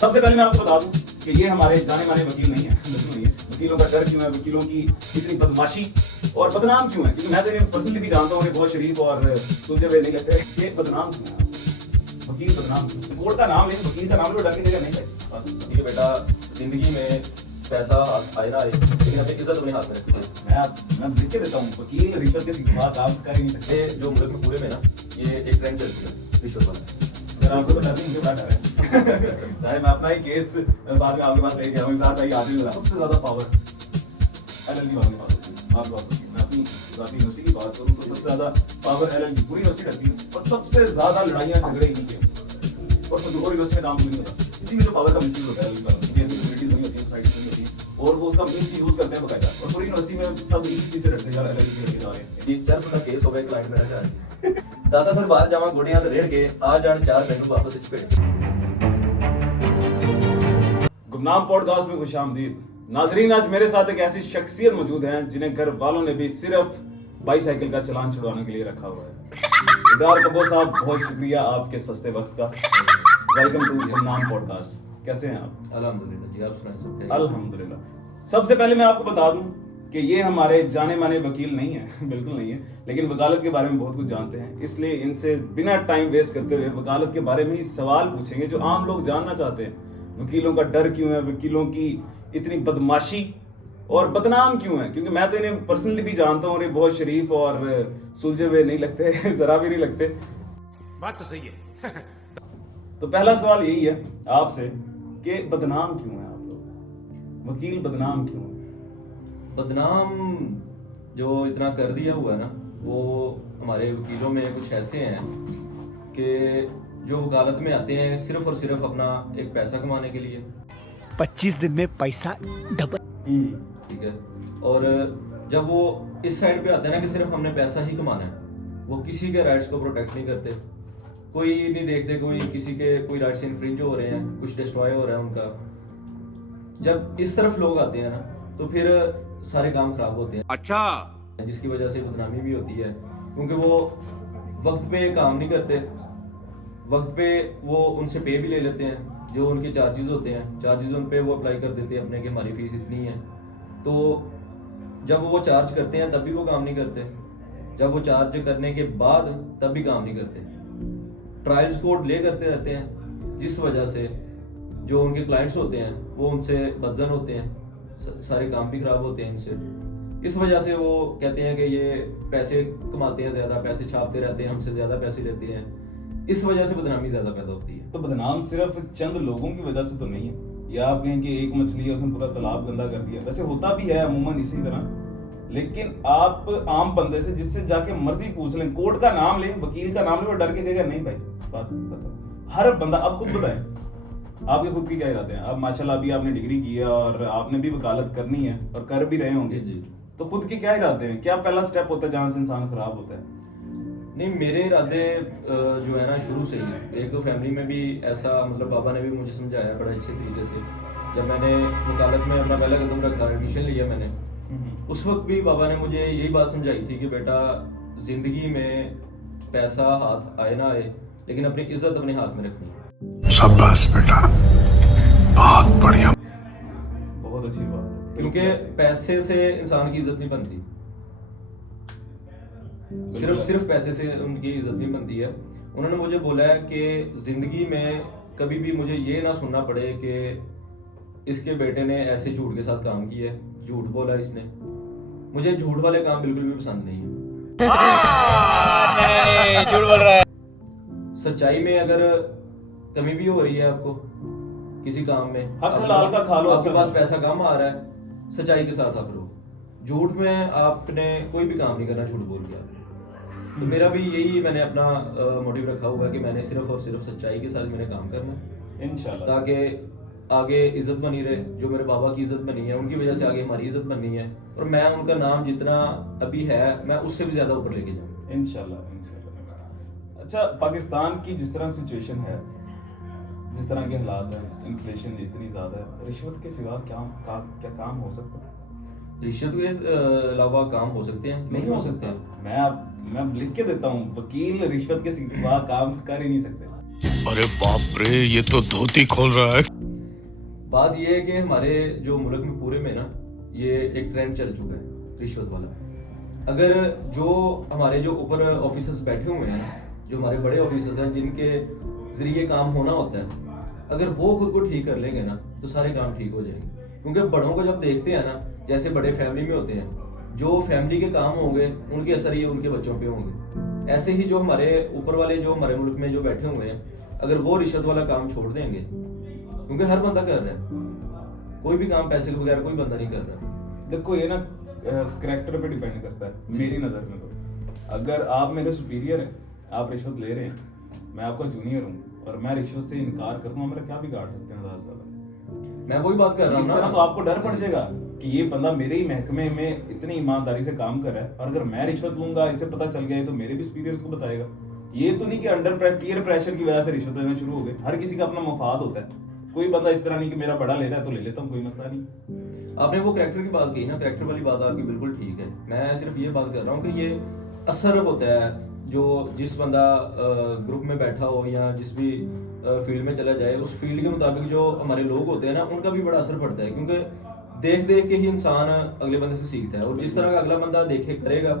सबसे पहले मैं आपको बता दूं कि ये हमारे जाने माने वकील नहीं है, बिल्कुल नहीं है। वकीलों का डर क्यों है, वकीलों की इतनी बदमाशी और बदनाम क्यों है? क्योंकि मैं तो इन्हें पर्सनली भी जानता हूँ, बहुत शरीफ और सुलझे हुए नहीं लगते। ये बदनाम क्यों है? वकील बदनाम क्यों? कोर्ट का नाम लेकिन वकील का नाम लो, डर की जगह नहीं है। बस ये बेटा जिंदगी में पैसा आए ना आए, लेकिन अपनी इज्जत अपने हाथ में रखिए। मैं लिख के देता हूँ, वकील रिश्वत के सिवा काम कर ही नहीं सकते। ये जो मुल्क में पूरे में ना ये एक ट्रेंड चलती है रिश्वत वाला। अगर आपको तो डर नहीं, मुझे बड़ा डर है। चाहे मैं अपना ही केस बाद में आपके पास लेके आऊँ, इमरान भाई आदमी मिला सबसे ज्यादा पावर एलएलबी वालों के पास होती है। आप बात होती है, मैं अपनी जाती यूनिवर्सिटी की बात करूँ तो सबसे ज्यादा पावर एलएलबी पूरी यूनिवर्सिटी करती है और सबसे ज्यादा लड़ाइयाँ झगड़े इन्हीं के और यूनिवर्सिटी में काम नहीं होता। इसी में जो पावर का मिसयूज होता है एलएलबी वालों की, कम्युनिटीज नहीं होती है, सोसाइटीज नहीं होती और वो उसका मिसयूज करते हैं बकायदा। और पूरी यूनिवर्सिटी में सब एक चीज से रटते जा रहे हैं, एलएलबी लेके जा रहे हैं। ये चर्च का केस हो गया, क्लाइंट मेरा जा दादा फिर बाहर जावा गोड़ियां ते रेड़ के आ जान चार मिनट वापस इच पे। गुमनाम पॉडकास्ट में खुशामदीद। नाजरीन, आज मेरे साथ एक ऐसी शख्सियत मौजूद है जिन्हें घर वालों ने भी सिर्फ बाईसाइकिल का चलान छुड़वाने के लिए रखा हुआ है। इदार कबो साहब, बहुत शुक्रिया आपके सस्ते वक्त का। वेलकम टू गुमनाम पॉडकास्ट। कैसे हैं आप? अल्हम्दुलिल्लाह जी, आप सुनाएं सब खैर? अल्हम्दुलिल्लाह। सबसे पहले मैं आपको बता दूं कि ये हमारे जाने माने वकील नहीं है, बिल्कुल नहीं है, लेकिन वकालत के बारे में बहुत कुछ जानते हैं। इसलिए इनसे बिना टाइम वेस्ट करते हुए वकालत के बारे में ही सवाल पूछेंगे जो आम लोग जानना चाहते हैं। वकीलों का डर क्यों है, वकीलों की इतनी बदमाशी और बदनाम क्यों है? क्योंकि मैं तो इन्हें पर्सनली भी जानता हूँ और ये बहुत शरीफ और सुलझे हुए नहीं लगते, जरा भी नहीं लगते। बात तो सही है। तो पहला सवाल यही है आपसे कि बदनाम क्यों है आप लोग? वकील बदनाम क्यों है? बदनाम जो इतना कर दिया हुआ है ना, वो हमारे वकीलों में कुछ ऐसे हैं कि जो वकालत में आते हैं सिर्फ और सिर्फ अपना एक पैसा कमाने के लिए। 25 दिन में पैसा डबल। ठीक है। और जब वो इस साइड पे आते हैं ना कि सिर्फ हमने पैसा ही कमाना है, वो किसी के राइट्स को प्रोटेक्ट नहीं करते, कोई नहीं देखते कोई किसी के कोई राइट्स इन्फ्रिंज हो रहे हैं, कुछ डिस्ट्रॉय हो रहा है उनका। जब इस तरफ लोग आते हैं ना तो फिर सारे काम खराब होते हैं। अच्छा, जिसकी वजह से बदनामी भी होती है, क्योंकि वो वक्त पे काम नहीं करते, वक्त पे वो उनसे पे भी ले लेते हैं, जो उनके चार्जेस होते हैं, चार्जेस उन पे वो अप्लाई कर देते हैं अपने कि हमारी फीस इतनी है। तो जब वो चार्ज करते हैं तब भी वो काम नहीं करते, जब वो चार्ज करने के बाद तब भी काम नहीं करते, ट्रायल्स कोड ले करते रहते हैं, जिस वजह से जो उनके क्लाइंट्स होते हैं वो उनसे बदजन होते हैं, सारे काम भी खराब होते हैं इनसे। इस वजह से वो कहते हैं कि ये पैसे कमाते हैं, ज़्यादा पैसे छापते रहते हैं, हमसे ज़्यादा पैसे लेते हैं। इस वजह से बदनामी ज़्यादा पैदा होती है। तो बदनाम सिर्फ चंद लोगों की वजह से तो नहीं है, या आप कहें कि एक मछली है उसने पूरा तालाब गंदा कर दिया। वैसे होता भी है अमूमन इसी तरह, लेकिन आप आम बंदे से जिससे जाके मर्जी पूछ लें, कोर्ट का नाम लें, वकील का नाम लें, वो डर के कहेगा नहीं भाई बस बता। हर बंदा, अब खुद बताएं आपके खुद के क्या इरादे हैं? अब माशाल्लाह अभी आपने डिग्री की है और आपने भी वकालत करनी है और कर भी रहे होंगे जी। तो खुद के क्या इरादे हैं? क्या पहला स्टेप होता है जहां से इंसान खराब होता है? नहीं, मेरे इरादे जो है ना शुरू से ही, एक दो फैमिली में भी ऐसा, मतलब पापा ने भी मुझे समझाया बड़ा अच्छे तरीके से। जब मैंने वकालत में अपना पहला कदम रखा, एडमिशन लिया मैंने, उस वक्त भी पापा ने मुझे यही बात समझाई थी कि बेटा जिंदगी में पैसा हाथ आए ना आए, लेकिन अपनी इज्जत अपने हाथ में रखनी है। शाबाश बेटा, बहुत बढ़िया। बहुत अच्छी बात। क्योंकि पैसे से इंसान की इज्जत नहीं बनती, सिर्फ पैसे से उनकी इज्जत नहीं बनती है। उन्होंने मुझे बोला है कि जिंदगी में कभी भी मुझे ये ना सुनना पड़े कि इसके बेटे ने ऐसे झूठ के साथ काम किया है, झूठ बोला इसने। मुझे झूठ वाले काम बिल्कुल भी पसंद नहीं है। नहीं, झूठ बोल रहा है। सच्चाई में अगर कमी भी हो रही है आपको किसी काम में, हक हलाल का खा लो, आपके अच्छा पास पैसा कम आ रहा है, सच्चाई के साथ आप रहो। झूठ में आपने कोई भी काम नहीं करना झूठ बोल के। तो मेरा भी यही, मैंने अपना मोटिव रखा हुआ है कि मैंने सिर्फ और सिर्फ सच्चाई के साथ मैंने काम करना है, इंशाल्लाह, ताकि आगे इज्जत बनी रहे। जो मेरे बाबा की इज्जत बनी है, उनकी वजह से आगे हमारी इज्जत बननी है, और मैं उनका नाम जितना अभी है मैं उससे भी ज्यादा ऊपर लेके जाऊँ इंशाल्लाह इंशाल्लाह। अच्छा, पाकिस्तान की जिस तरह सिचुएशन है, जिस तरह के हालात हैं, इन्फ्लेशन इतनी ज्यादा है, रिश्वत के सिवा क्या काम हो सकता है? रिश्वत के अलावा काम हो सकते हैं? नहीं हो सकता। मैं लिख के देता हूँ, वकील रिश्वत के सिवा काम कर ही नहीं सकते। अरे बाप रे, ये तो धोती खोल रहा है। बात ये है कि हमारे जो मुल्क में पूरे में ना ये एक ट्रेंड चल चुका है रिश्वत वाला। अगर जो हमारे जो ऊपर ऑफिसर्स बैठे हुए हैं, जो हमारे बड़े ऑफिसर्स हैं जिनके जरिए काम होना होता है, अगर वो खुद को ठीक कर लेंगे ना तो सारे काम ठीक हो जाएंगे। क्योंकि बड़ों को जब देखते हैं ना, जैसे बड़े फैमिली में होते हैं, जो फैमिली के काम होंगे उनके असर ये उनके बच्चों पे होंगे। ऐसे ही जो हमारे ऊपर वाले जो हमारे मुल्क में जो बैठे हुए हैं, अगर वो रिश्वत वाला काम छोड़ देंगे, क्योंकि हर बंदा कर रहा है, कोई भी काम पैसे के बगैर कोई बंदा नहीं कर रहा। देखो ये ना करेक्टर पे डिपेंड करता है मेरी नज़र में। तो अगर आप मेरे सुपीरियर हैं, आप रिश्वत ले रहे हैं, मैं आपका जूनियर हूँ और मैं रिश्वत से इनकार कर दूँ, मेरा क्या बिगाड़ सकते हैं ज़्यादा से ज़्यादा? मैं वही बात कर रहा हूँ इस ना। तरह तो आपको डर पड़ जाएगा कि ये बंदा मेरे ही महकमे में इतनी ईमानदारी से काम कर रहा है, और अगर मैं रिश्वत लूंगा, इसे पता चल गया तो मेरे भी सुपीरियर्स को बताएगा। ये तो नहीं कि अंडर पीयर प्रेशर की वजह से रिश्वत लेना शुरू हो गए। हर किसी का अपना मफाद होता है, कोई बंदा इस तरह नहीं कि मेरा बड़ा ले रहा है तो ले लेता हूँ, कोई मसला नहीं। आपने वो कैरेक्टर की बात कही ना, कैरेक्टर वाली बात आपकी बिल्कुल ठीक है। मैं सिर्फ ये बात कर रहा हूँ कि ये असर होता है जो जिस बंदा ग्रुप में बैठा हो या जिस भी फील्ड में चला जाए, उस फील्ड के मुताबिक जो हमारे लोग होते हैं ना, उनका भी बड़ा असर पड़ता है। क्योंकि देख देख के ही इंसान अगले बंदे से सीखता है, और जिस तरह का अगला बंदा देखे करेगा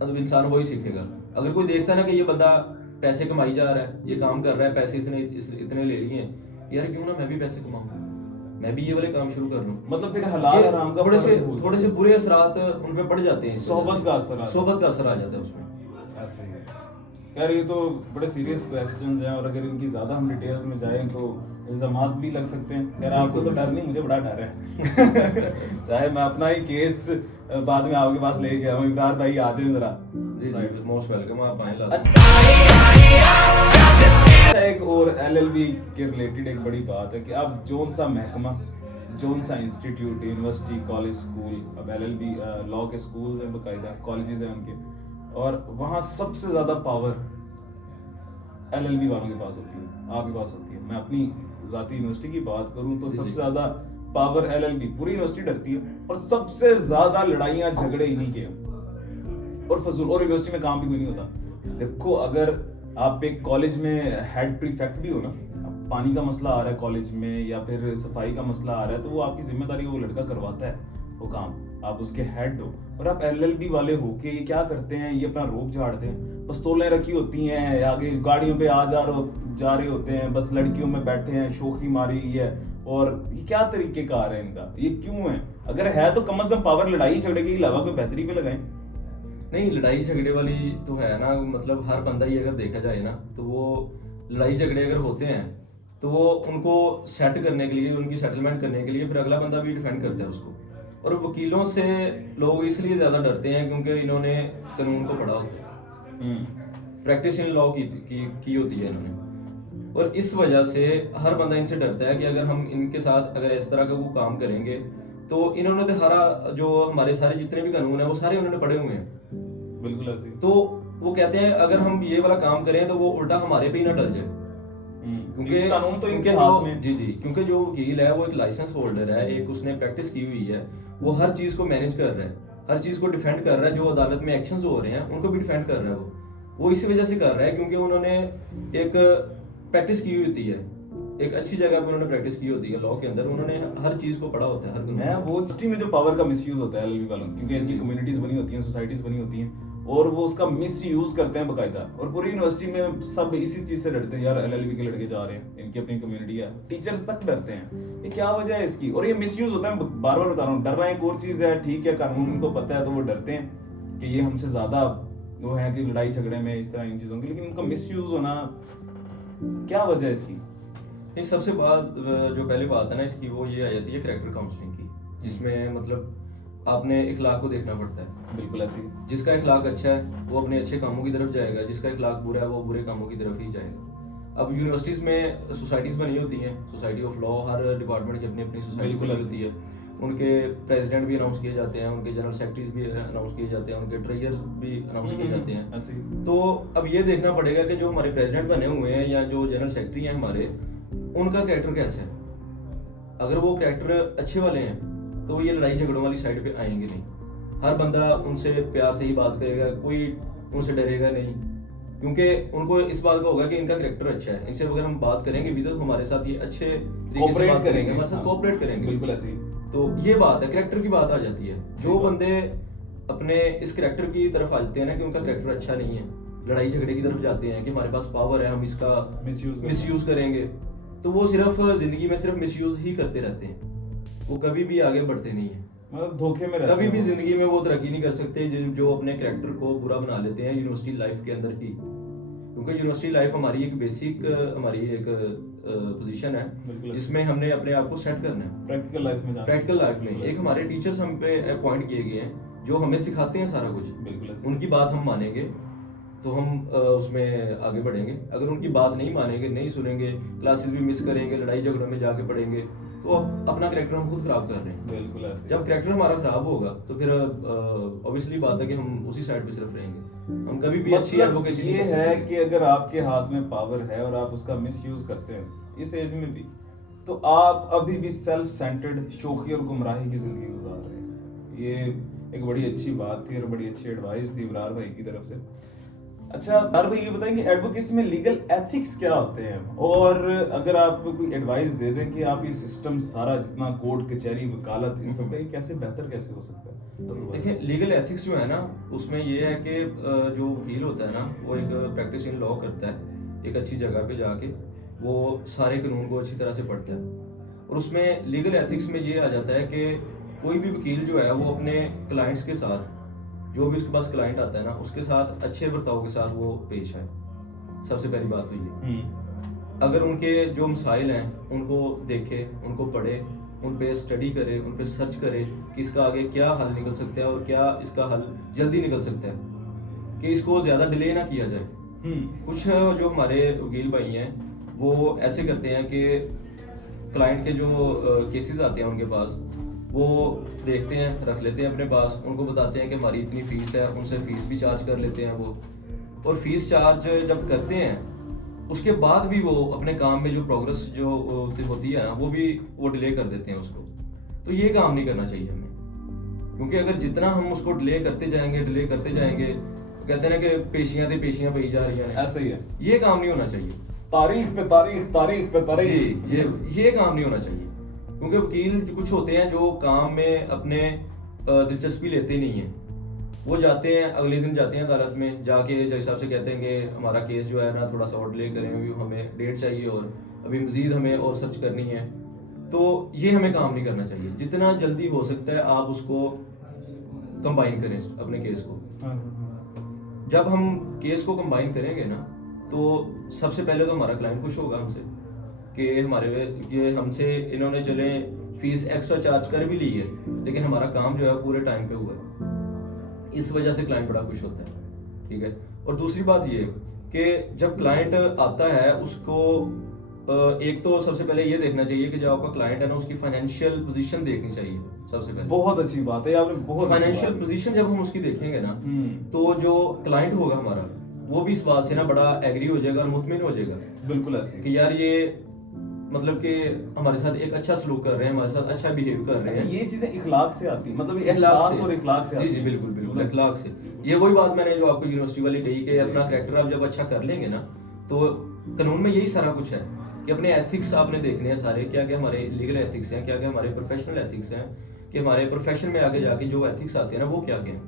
तो इंसान वही सीखेगा। अगर कोई देखता है ना कि ये बंदा पैसे कमाई जा रहा है, ये काम कर रहा है, पैसे इसने इतने ले लिए हैं, यार क्यों ना मैं भी पैसे कमाऊं, मैं भी ये वाले काम शुरू कर लूं। मतलब फिर हलाल हराम का थोड़े से बुरे असरात उन पे पड़ जाते हैं, सोबत का असर आ जाता है उसमें। ऐसे ही है यार, ये तो बड़े सीरियस क्वेश्चंस हैं, और अगर इनकी ज्यादा हम डिटेल्स में जाएं तो इल्जामात भी लग सकते हैं। यार आपको तो डर नहीं, मुझे बड़ा डर है। चाहे मैं अपना ही केस बाद में आपके पास ले गया हूँ। इमरान भाई आ जाए जरा। जी मोस्ट वेलकम, आप आए। अच्छा, एक और एलएलबी के रिलेटेड एक बड़ी बात है कि आप जोन सा महकमा, जोन सा इंस्टीट्यूट, यूनिवर्सिटी, कॉलेज, स्कूल, अब एलएलबी लॉ के स्कूल हैं, बाकायदा कॉलेजेस हैं उनके, और वहाँ सबसे ज्यादा पावर एलएलबी वालों के पास होती है, आपके पास होती है। मैं अपनी जाती यूनिवर्सिटी की बात करूं तो सबसे ज्यादा पावर एलएलबी, पूरी यूनिवर्सिटी डरती है, और सबसे ज्यादा लड़ाइयां झगड़े इन्हीं के हैं, और फजूल, और यूनिवर्सिटी में काम भी कोई नहीं होता। देखो अगर आप एक कॉलेज में हेड प्रीफेक्ट भी हो ना, पानी का मसला आ रहा है कॉलेज में या फिर सफाई का मसला आ रहा है, तो वो आपकी जिम्मेदारी, वो लड़का करवाता है वो काम, आप उसके हेड हो। और आप एलएलबी वाले हो के ये क्या करते हैं, ये अपना रोप झाड़ते हैं, पिस्तौलें रखी होती हैं आगे, गाड़ियों पे आ जा रहे होते हैं, बस लड़कियों में बैठे हैं, शोखी मारी है। और ये क्या तरीकेकार है इनका, ये क्यों है? अगर है तो कम से कम पावर लड़ाई झगड़े के अलावा कोई बेहतरी पे लगाएं। नहीं, लड़ाई झगड़े वाली तो है ना, मतलब हर बंदा ही अगर देखा जाए ना, तो वो लड़ाई झगड़े अगर होते हैं तो वो उनको सेट करने के लिए, उनकी सेटलमेंट करने के लिए फिर अगला बंदा भी डिफेंड करता है उसको। और वकीलों से लोग इसलिए ज्यादा डरते हैं क्योंकि इन्होंने कानून को पढ़ा होता है, प्रैक्टिस इन लॉ की होती है इन्होंने, और इस वजह से हर बंदा इनसे डरता है कि अगर हम इनके साथ अगर इस तरह का वो काम करेंगे तो इन्होंने तो हरा जो हमारे सारे जितने भी कानून है वो सारे उन्होंने पढ़े हुए हैं। बिल्कुल ऐसे। तो वो कहते हैं अगर हम ये वाला काम करें तो वो उल्टा हमारे पे ही ना डल जाए, क्योंकि कानून तो इनके हाथ में। जी, क्योंकि जो वकील है वो एक लाइसेंस होल्डर है, एक उसने प्रैक्टिस की हुई है, वो हर चीज को मैनेज कर रहा है, हर चीज को डिफेंड कर रहा है, जो अदालत में एक्शंस हो रहे हैं उनको भी डिफेंड कर रहा है। वो इसी वजह से कर रहा है क्योंकि उन्होंने एक प्रैक्टिस की हुई होती है, एक अच्छी जगह पे उन्होंने प्रैक्टिस की होती है लॉ के अंदर, उन्होंने हर चीज को पढ़ा होता है, हर मैं वो सिस्टम में जो पावर का मिसयूज होता है एलएलबी वालों, क्योंकि इनकी कम्युनिटीज बनी होती हैं, सोसाइटीज बनी होती हैं, और वो उसका मिसयूज करते हैं बाकायदा। और पूरी यूनिवर्सिटी में सब इसी चीज से डरते हैं, यार एलएलबी के लड़के जा रहे हैं, इनकी अपनी कम्युनिटी है, टीचर्स तक डरते हैं। ये क्या वजह है इसकी? और ये मिसयूज होता है, बार बार बता रहा हूँ, डरना एक और चीज है, ठीक है, कानून उनको पता है तो वो डरते हैं कि ये हमसे ज्यादा वो है कि लड़ाई झगड़े में इस तरह इन चीजों की, लेकिन उनका मिसयूज होना, क्या वजह है इसकी? इस सबसे बात जो पहली बात है ना इसकी, वो ये आ जाती है कैरेक्टर काउंसलिंग की, जिसमें मतलब आपने इखलाक को देखना पड़ता है। बिल्कुल ऐसे। जिसका इखलाक अच्छा है वो अपने अच्छे कामों की तरफ जाएगा, जिसका इखलाक बुरा है वो बुरे कामों की तरफ ही जाएगा। अब यूनिवर्सिटीज में सोसाइटीज बनी होती हैं, society of law, her department की अपनी अपनी सोसाइटी बनी होती है, उनके प्रेसिडेंट भी अनाउंस किए जाते हैं, उनके जनरल सेक्रेटरीज भी अनाउंस किए जाते हैं, उनके ट्रेजर्स भी अनाउंस किए जाते हैं। तो अब ये देखना पड़ेगा कि जो हमारे प्रेसिडेंट बने हुए हैं या जो जनरल सेक्रेटरी हैं हमारे, उनका कैरेक्टर कैसा है। अगर वो कैरेक्टर अच्छे वाले हैं तो ये लड़ाई झगड़ों वाली साइड पे आएंगे नहीं, हर बंदा उनसे प्यार से ही बात करेगा, कोई उनसे डरेगा नहीं, क्योंकि उनको इस बात का होगा कि इनका कैरेक्टर अच्छा है, इनसे अगर हम बात करेंगे भी तो हमारे साथ ये अच्छे तरीके से बात करेंगे, हमारे साथ कोऑपरेट करेंगे। बिल्कुल ऐसे ही। तो ये बात है, कैरेक्टर की बात आ जाती है। जो बंदे अपने इस कैरेक्टर की तरफ आ जाते हैं ना कि उनका कैरेक्टर अच्छा नहीं है, लड़ाई झगड़े की तरफ जाते हैं कि हमारे पास पावर है, हम इसका मिसयूज करेंगे, तो वो सिर्फ जिंदगी में सिर्फ मिसयूज ही करते रहते हैं, वो कभी भी आगे बढ़ते नहीं है, मतलब धोखे में रहते कभी हैं भी वो। जिंदगी में वो तरक्की नहीं कर सकते जो अपने कैरेक्टर को बुरा बना लेते हैं यूनिवर्सिटी लाइफ के अंदर ही। क्योंकि यूनिवर्सिटी लाइफ हमारी एक बेसिक हमारी एक पोजीशन है बिल्कुल। जिसमें हमने अपने आप को सेट करना है प्रैक्टिकल लाइफ में जाना। प्रैक्टिकल लाइफ में। एक हमारे टीचर्स हम पे अपॉइंट किए गए हैं जो हमें सिखाते हैं सारा कुछ, बिल्कुल ऐसे। उनकी बात हम मानेंगे तो हम उसमें आगे बढ़ेंगे। अगर उनकी बात नहीं मानेंगे, नहीं सुनेंगे, क्लासेस भी मिस करेंगे, लड़ाई झगड़ों में जाके पढ़ेंगे, तो अपना कैरेक्टर हम खुद खराब कर रहे हैं। बिल्कुल ऐसे। जब कैरेक्टर हमारा खराब होगा तो फिर ऑब्वियसली बात है कि हम उसी साइड पे सिर्फ रहेंगे, हम कभी भी अच्छी मतलब एडवोकेसी ये है कि अगर आपके हाथ में पावर है और आप उसका मिसयूज करते हैं इस एज में भी, तो आप अभी भी सेल्फ सेंटर्ड, शोखी और गुमराही की जिंदगी गुजार रहे हैं। ये एक बड़ी अच्छी बात थी और बड़ी अच्छी एडवाइस थी इब्रार भाई की तरफ से। अच्छा इब्रार भाई, ये बताएं कि एडवोकेसी में लीगल एथिक्स क्या होते हैं, और अगर आप कोई एडवाइस दे दें कि आप ये सिस्टम सारा जितना कोर्ट कचहरी वकालत इन सब का ये कैसे बेहतर कैसे हो सकता है? देखिए, लीगल एथिक्स जो है ना उसमें ये है कि जो वकील होता है ना वो एक प्रैक्टिस इन लॉ करता है, एक अच्छी जगह पे जाके वो सारे कानून को अच्छी तरह से पढ़ता है। और उसमें लीगल एथिक्स में ये आ जाता है कि कोई भी वकील जो है वो अपने क्लाइंट्स के साथ, जो भी उसके पास क्लाइंट आता है ना उसके साथ अच्छे बर्ताव के साथ वो पेश आए। सबसे पहली बात तो ये, अगर उनके जो मसाइल हैं उनको देखे, उनको पढ़े, उन पे स्टडी करे, उन पे सर्च करे कि इसका आगे क्या हल निकल सकता है और क्या इसका हल जल्दी निकल सकता है, कि इसको ज़्यादा डिले ना किया जाए। कुछ जो हमारे वकील भाई हैं वो ऐसे करते हैं कि क्लाइंट के जो केसेस आते हैं उनके पास वो देखते हैं, रख लेते हैं अपने पास, उनको बताते हैं कि हमारी इतनी फीस है, उनसे फीस भी चार्ज कर लेते हैं वो, और फीस चार्ज जब करते हैं उसके बाद भी वो अपने काम में जो प्रोग्रेस जो होती है ना वो डिले कर देते हैं उसको। तो ये काम नहीं करना चाहिए हमें, क्योंकि अगर जितना हम उसको डिले करते जाएंगे, कहते हैं ना कि पेशियां पई जा रही हैं, ऐसा ही है। ये काम नहीं होना चाहिए। तारीख पे तारीख। ये काम नहीं होना चाहिए, क्योंकि वकील कुछ होते हैं जो काम में अपने दिलचस्पी लेते नहीं है, वो जाते हैं अगले दिन जाते हैं अदालत में जाके जज साहब से कहते हैं कि हमारा केस जो है ना थोड़ा सा और डिले करें, अभी हमें डेट चाहिए और अभी मजीद हमें और सर्च करनी है। तो ये हमें काम नहीं करना चाहिए, जितना जल्दी हो सकता है आप उसको कंबाइन करें अपने केस को। जब हम केस को कंबाइन करेंगे ना तो सबसे पहले तो हमारा क्लाइंट खुश होगा हमसे कि ये हमसे इन्होंने चले फीस एक्स्ट्रा चार्ज कर भी ली है लेकिन हमारा काम जो है पूरे टाइम पे हुआ है, इस वजह से क्लाइंट बड़ा खुश होता है। ठीक है। और दूसरी बात ये कि जब क्लाइंट आता है उसको एक तो सबसे पहले ये देखना चाहिए कि जो आपका क्लाइंट है ना उसकी फाइनेंशियल पोजीशन देखनी चाहिए सबसे पहले। बहुत अच्छी बात है, आपने बहुत फाइनेंशियल पोजीशन जब हम उसकी देखेंगे ना तो जो क्लाइंट होगा हमारा वो भी इस बात से ना बड़ा एग्री हो जाएगा और मुतमिन हो जाएगा। बिल्कुल ऐसे कि यार ये मतलब कि हमारे साथ एक अच्छा सलूक कर रहे हैं, हमारे साथ अच्छा बिहेव कर रहे हैं। अच्छा, ये चीजें इखलाक से आती है, मतलब एहसास और इखलाक से आती है। जी बिल्कुल इखलाक से। ये वही बात मैंने जो आपको यूनिवर्सिटी वाली कही कि अपना कैरेक्टर आप जब अच्छा कर लेंगे ना तो कानून में यही सारा कुछ है कि अपने एथिक्स आपने देखने हैं सारे, क्या क्या हमारे लीगल एथिक्स हैं, क्या क्या हमारे प्रोफेशनल एथिक्स हैं, कि हमारे प्रोफेशन में आगे जाके जो एथिक्स आते हैं ना वो क्या क्या हैं।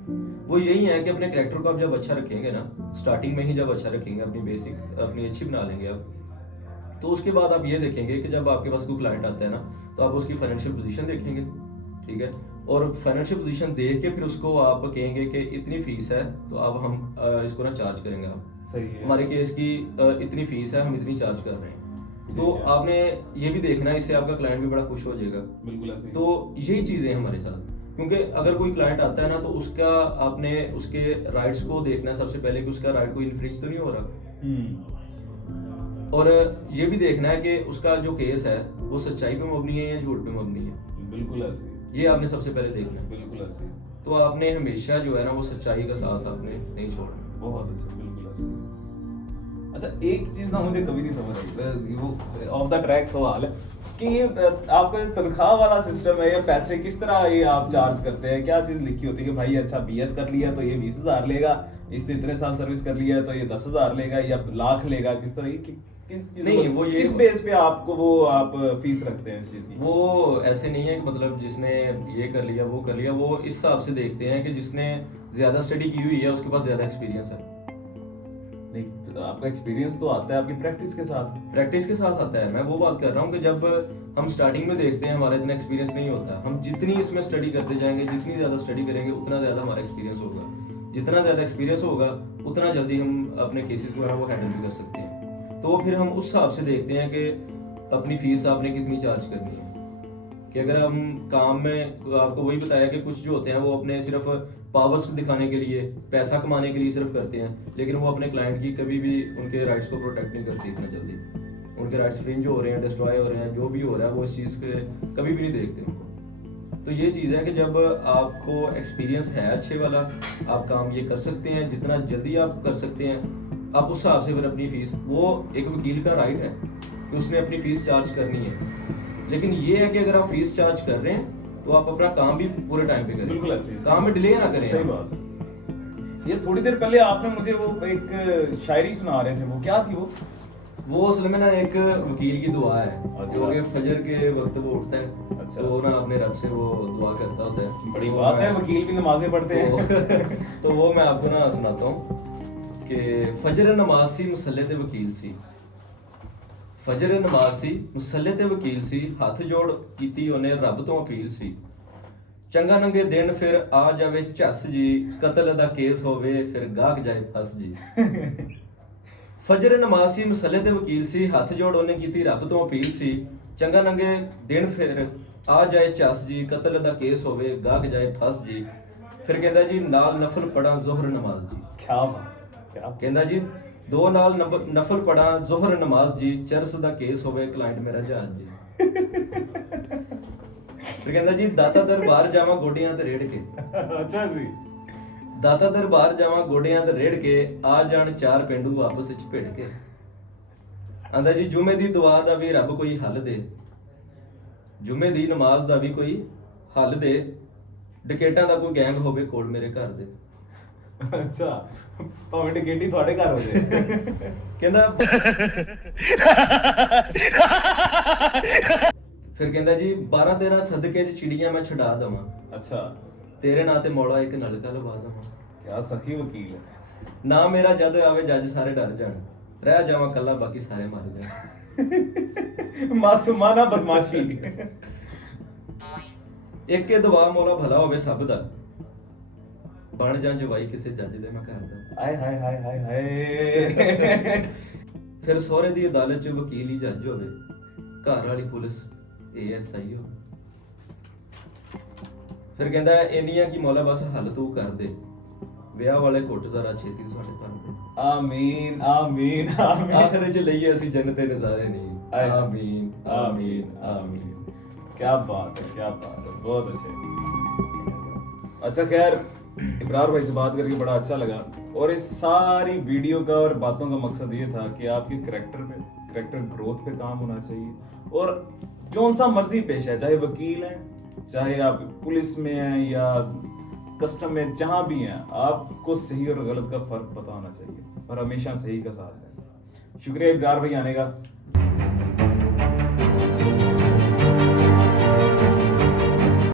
वो यही है कि अपने कैरेक्टर को आप जब अच्छा रखेंगे ना, स्टार्टिंग में ही जब अच्छा रखेंगे, अपनी बेसिक अपनी अच्छी बना लेंगे आप, तो उसके बाद आप ये देखेंगे कि जब आपके पास कोई क्लाइंट आता है ना तो आप उसकी फाइनेंशियल पोजीशन देखेंगे। ठीक है। और फाइनेंशियल पोजीशन देख के फिर उसको आप कहेंगे कि इतनी फीस है तो अब हम इसको ना चार्ज करेंगे। आप सही है, हमारे केस की इतनी फीस है, हम इतनी चार्ज कर रहे हैं। तो आपने ये भी देखना है, इससे आपका क्लाइंट भी बड़ा खुश हो जाएगा। बिल्कुल ऐसे। तो यही चीजें हैं हमारे साथ, क्योंकि अगर कोई क्लाइंट आता है ना तो उसका आपने उसके राइट्स को देखना है सबसे पहले कि उसका राइट को इन्फ्रिंज तो नहीं हो रहा, और ये भी देखना है कि उसका जो केस है वो सच्चाई पे मबनी है या झूठ पे मबनी है। बिल्कुल ऐसे, ये आपने सबसे पहले देखना है। बिल्कुल ऐसे। तो आपने हमेशा जो है ना वो सच्चाई का साथ आपने नहीं छोड़ना। बहुत अच्छा, बिल्कुल ऐसे। अच्छा, एक चीज ना मुझे कभी नहीं समझ आई, वो ऑफ द ट्रैक सवाल है कि ये आपका तनख्वाह वाला सिस्टम है या पैसे किस तरह ये आप चार्ज करते हैं? क्या चीज लिखी होती है कि भाई अच्छा BS कर लिया तो ये 20,000 लेगा, इसने इतने साल सर्विस कर लिया है तो ये 10,000 लेगा या लाख लेगा, किस तरह नहीं, वो ये किस बेस पे आपको वो आप फीस रखते हैं इस चीज की? वो ऐसे नहीं है कि मतलब जिसने ये कर लिया वो कर लिया, वो इस हिसाब से देखते हैं कि जिसने ज्यादा स्टडी की हुई है उसके पास ज्यादा एक्सपीरियंस है। नहीं, तो आपका एक्सपीरियंस तो आता है आपकी प्रैक्टिस के साथ। प्रैक्टिस के साथ आता है, मैं वो बात कर रहा हूँ कि जब हम स्टार्टिंग में देखते हैं हमारा इतना एक्सपीरियंस नहीं होता, हम जितनी इसमें स्टडी करते जाएंगे, जितनी ज्यादा स्टडी करेंगे उतना ज्यादा हमारा एक्सपीरियंस होगा, जितना ज्यादा एक्सपीरियंस होगा उतना जल्दी हम अपने केसेस को है वो हैंडल भी कर सकते हैं। तो फिर हम उस हिसाब से देखते हैं कि अपनी फीस आपने कितनी चार्ज करनी है। कि अगर हम काम में आपको वही बताया कि कुछ जो होते हैं वो अपने सिर्फ पावर्स दिखाने के लिए, पैसा कमाने के लिए सिर्फ करते हैं, लेकिन वो अपने क्लाइंट की कभी भी उनके राइट्स को प्रोटेक्ट नहीं करते इतना जल्दी। उनके राइट्स फ्रिंज हो रहे हैं, डिस्ट्रॉय हो रहे हैं, जो भी हो रहा है वो इस चीज़ के कभी भी नहीं देखते उनको। तो ये चीज़ है कि जब आपको एक्सपीरियंस है अच्छे वाला, आप काम ये कर सकते हैं, जितना जल्दी आप कर सकते हैं आप उस हिसाब से फिर अपनी फीस, वो एक वकील का राइट है कि उसने अपनी फीस चार्ज करनी है। लेकिन ये है कि अगर आप फीस चार्ज कर रहे हैं तो आप अपना काम भी पूरे टाइम पे करें, बिल्कुल ऐसे ही। काम में डिले ना करें। सही बात है। ये थोड़ी देर पहले आपने मुझे वो एक शायरी सुना रहे थे, वो क्या थी वो असल में ना एक वकील की दुआ है। अच्छा। जो कि फजर के वक्त वो उठता है, अच्छा। तो ना अपने रब से वो दुआ करता होता है। बड़ी तो बात है, मैं- वकील भी नमाजें पढ़ते हैं। तो वो मैं आपको ना सुनाता हूँ कि फजर नमाज सी मुसल्ले ते वकील सी, फजर नमाज सी मुसल्ले ते वकील सी, हथ जोड़ कीती ओने रब तो अपील सी, चंगा नंगे दिन फिर आ जावे झस जी, कतल दा केस होवे फिर गाहक जाए फस जी। फजर नमाज सी मुसल्ले ते वकील सी, हथ जोड़ ओने कीती रब तो अपील सी, चंगा नंगे दिन फिर आ जाए झस जी, कतल दा केस होवे गाहक जाए फस जी। फिर कहंदा जी नाल नफल पढ़ा जोहर नमाज जी, क्या बात, क्या कहंदा जी दो नाल नफल पढ़ा जोहर नमाज जी, चरस दा केस होवे क्लाइंट मेरा जहाज जी। फिर कहंदा जी दाता दरबार जावा गोडियां ते रेड़ के, अच्छा जी। दाता दरबार जावा गोडियां ते रेड़ के, आ जान चार पेंडू आपस विच भिड़ के। आंदा जी जुमे दी दुआ दा भी रब कोई हल दे, जुमे दी नमाज दा भी कोई हल दे, डकैटां दा कोई गैंग होवे कोल मेरे घर दे। अच्छा, भाਵੇਂ ਡਿਕੇਟੀ ਤੁਹਾਡੇ ਘਰ ਹੋ ਜਾਏ। ਕਹਿੰਦਾ ਫਿਰ ਕਹਿੰਦਾ ਜੀ 12-13 ਛੱਦਕੇ ਚ ਚਿੜੀਆਂ ਮੈਂ ਛਡਾ ਦਵਾਂ, अच्छा, ਤੇਰੇ ਨਾਂ ਤੇ ਮੌਲਾ ਇੱਕ ਨਲਕਾ ਲਵਾ ਦਵਾਂ, क्या सखी वकील है। ਨਾ ਮੇਰਾ ਜਦ ਆਵੇ ਜੱਜ ਸਾਰੇ ਡਰ ਜਾਣ, ਰਹਿ ਜਾਵਾਂ ਕੱਲਾ ਬਾਕੀ ਸਾਰੇ ਮਰ ਜਾਣ। ਮਾਸੂਮਾਨਾ ਬਦਮਾਸ਼ੀ। ਇੱਕ ਇਹ ਦੁਆ ਮੌਲਾ ਭਲਾ ਹੋਵੇ ਸਭ ਦਾ, ਬਣ ਜਾਂ ਜਵਾਈ ਕਿਸੇ ਜੱਜ ਦੇ ਮੈਂ ਘਰ ਦਾ। ਹਾਏ ਹਾਏ ਹਾਏ ਹਾਏ ਹਾਏ। ਫਿਰ ਸਹੁਰੇ ਦੀ ਅਦਾਲਤ ਚ ਵਕੀਲ ਹੀ ਜੱਜ ਹੋਵੇ, ਘਰ ਵਾਲੀ ਪੁਲਿਸ ASI ਹੋਵੇ। ਫਿਰ ਕਹਿੰਦਾ ਇੰਨੀਆਂ ਕੀ ਮੌਲਾ ਬਸ ਹੱਲ ਤੂੰ ਕਰ ਦੇ, ਵਿਆਹ ਵਾਲੇ ਘੁੱਟ ਜ਼ਰਾ ਛੇਤੀ ਸਾਡੇ ਭਰ ਦੇ। ਆਮੀਨ ਆਮੀਨ ਆਮੀਨ। ਆਖਰ ਚ ਲਈਏ ਅਸੀਂ ਜੰਨਤੇ ਨਜ਼ਾਰੇ ਨਹੀਂ। आमीन आमीन आमीन आमीन। क्या बात है, क्या बात है, बहुत अच्छे। अच्छा खैर, इब्रार भाई से बात करके बड़ा अच्छा लगा, और इस सारी वीडियो का और बातों का मकसद ये था कि आपके करैक्टर ग्रोथ पे काम होना चाहिए। और जो सा मर्जी पेशा है, चाहे वकील हैं, चाहे आप पुलिस में हैं या कस्टम में, जहां भी हैं, आपको सही और गलत का फर्क पता होना चाहिए और हमेशा सही का साथ है। शुक्रिया इब्रार भाई आने का।